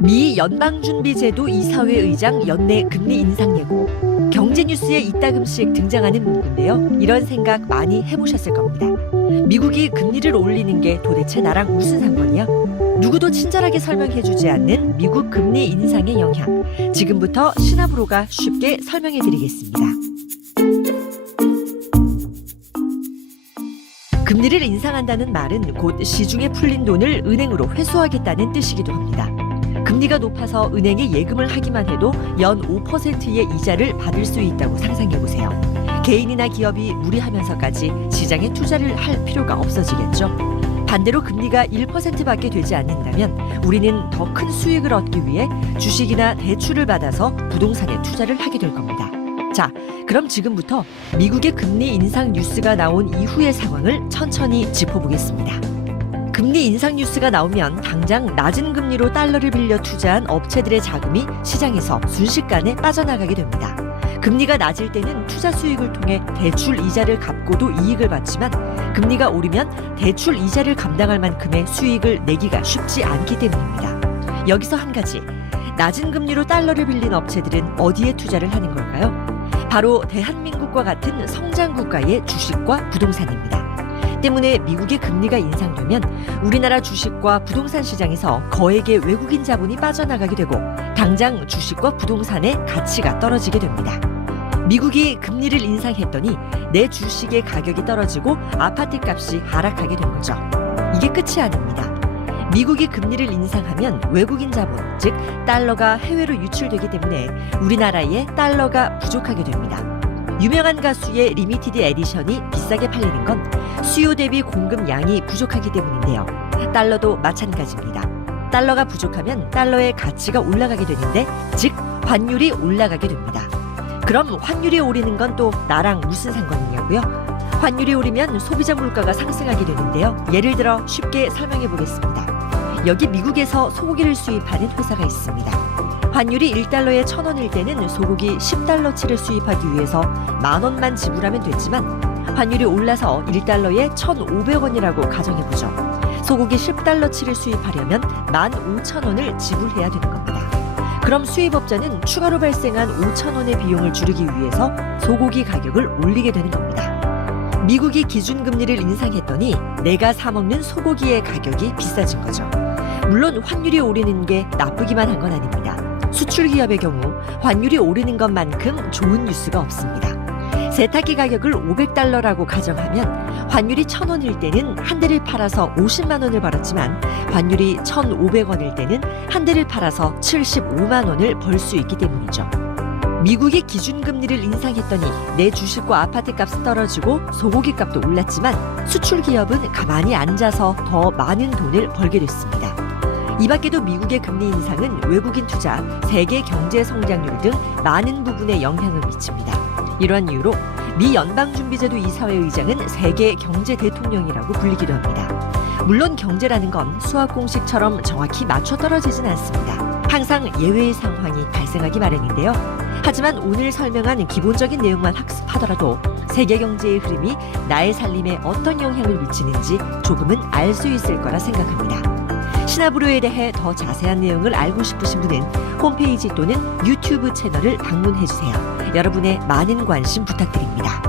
미 연방준비제도 이사회 의장 연내 금리 인상 예고. 경제뉴스에 이따금씩 등장하는 문구인데요. 이런 생각 많이 해보셨을 겁니다. 미국이 금리를 올리는 게 도대체 나랑 무슨 상관이야? 누구도 친절하게 설명해주지 않는 미국 금리 인상의 영향. 지금부터 신하브로가 쉽게 설명해드리겠습니다. 금리를 인상한다는 말은 곧 시중에 풀린 돈을 은행으로 회수하겠다는 뜻이기도 합니다. 금리가 높아서 은행에 예금을 하기만 해도 연 5%의 이자를 받을 수 있다고 상상해보세요. 개인이나 기업이 무리하면서까지 시장에 투자를 할 필요가 없어지겠죠. 반대로 금리가 1%밖에 되지 않는다면 우리는 더 큰 수익을 얻기 위해 주식이나 대출을 받아서 부동산에 투자를 하게 될 겁니다. 자, 그럼 지금부터 미국의 금리 인상 뉴스가 나온 이후의 상황을 천천히 짚어보겠습니다. 금리 인상 뉴스가 나오면 당장 낮은 금리로 달러를 빌려 투자한 업체들의 자금이 시장에서 순식간에 빠져나가게 됩니다. 금리가 낮을 때는 투자 수익을 통해 대출 이자를 갚고도 이익을 받지만 금리가 오르면 대출 이자를 감당할 만큼의 수익을 내기가 쉽지 않기 때문입니다. 여기서 한 가지, 낮은 금리로 달러를 빌린 업체들은 어디에 투자를 하는 걸까요? 바로 대한민국과 같은 성장 국가의 주식과 부동산입니다. 때문에 미국의 금리가 인상되면 우리나라 주식과 부동산 시장에서 거액의 외국인 자본이 빠져나가게 되고 당장 주식과 부동산의 가치가 떨어지게 됩니다. 미국이 금리를 인상했더니 내 주식의 가격이 떨어지고 아파트 값이 하락하게 된 거죠. 이게 끝이 아닙니다. 미국이 금리를 인상하면 외국인 자본, 즉 달러가 해외로 유출되기 때문에 우리나라에 달러가 부족하게 됩니다. 유명한 가수의 리미티드 에디션이 비싸게 팔리는 건 수요 대비 공급 양이 부족하기 때문인데요. 달러도 마찬가지입니다. 달러가 부족하면 달러의 가치가 올라가게 되는데, 즉 환율이 올라가게 됩니다. 그럼 환율이 오르는 건 또 나랑 무슨 상관이냐고요? 환율이 오르면 소비자 물가가 상승하게 되는데요. 예를 들어 쉽게 설명해 보겠습니다. 여기 미국에서 소고기를 수입하는 회사가 있습니다. 환율이 1달러에 1,000원일 때는 소고기 10달러치를 수입하기 위해서 10,000원만 지불하면 됐지만 환율이 올라서 1달러에 1,500원이라고 가정해보죠. 소고기 10달러치를 수입하려면 15,000원을 지불해야 되는 겁니다. 그럼 수입업자는 추가로 발생한 5,000원의 비용을 줄이기 위해서 소고기 가격을 올리게 되는 겁니다. 미국이 기준금리를 인상했더니 내가 사먹는 소고기의 가격이 비싸진 거죠. 물론 환율이 오르는 게 나쁘기만 한 건 아닙니다. 수출 기업의 경우 환율이 오르는 것만큼 좋은 뉴스가 없습니다. 세탁기 가격을 500달러라고 가정하면 환율이 1,000원일 때는 한 대를 팔아서 50만 원을 벌었지만 환율이 1,500원일 때는 한 대를 팔아서 75만 원을 벌 수 있기 때문이죠. 미국이 기준금리를 인상했더니 내 주식과 아파트 값이 떨어지고 소고기 값도 올랐지만 수출 기업은 가만히 앉아서 더 많은 돈을 벌게 됐습니다. 이 밖에도 미국의 금리 인상은 외국인 투자, 세계 경제 성장률 등 많은 부분에 영향을 미칩니다. 이러한 이유로 미 연방준비제도 이사회 의장은 세계 경제 대통령이라고 불리기도 합니다. 물론 경제라는 건 수학 공식처럼 정확히 맞춰떨어지진 않습니다. 항상 예외의 상황이 발생하기 마련인데요. 하지만 오늘 설명한 기본적인 내용만 학습하더라도 세계 경제의 흐름이 나의 살림에 어떤 영향을 미치는지 조금은 알 수 있을 거라 생각합니다. 신하브로에 대해 더 자세한 내용을 알고 싶으신 분은 홈페이지 또는 유튜브 채널을 방문해주세요. 여러분의 많은 관심 부탁드립니다.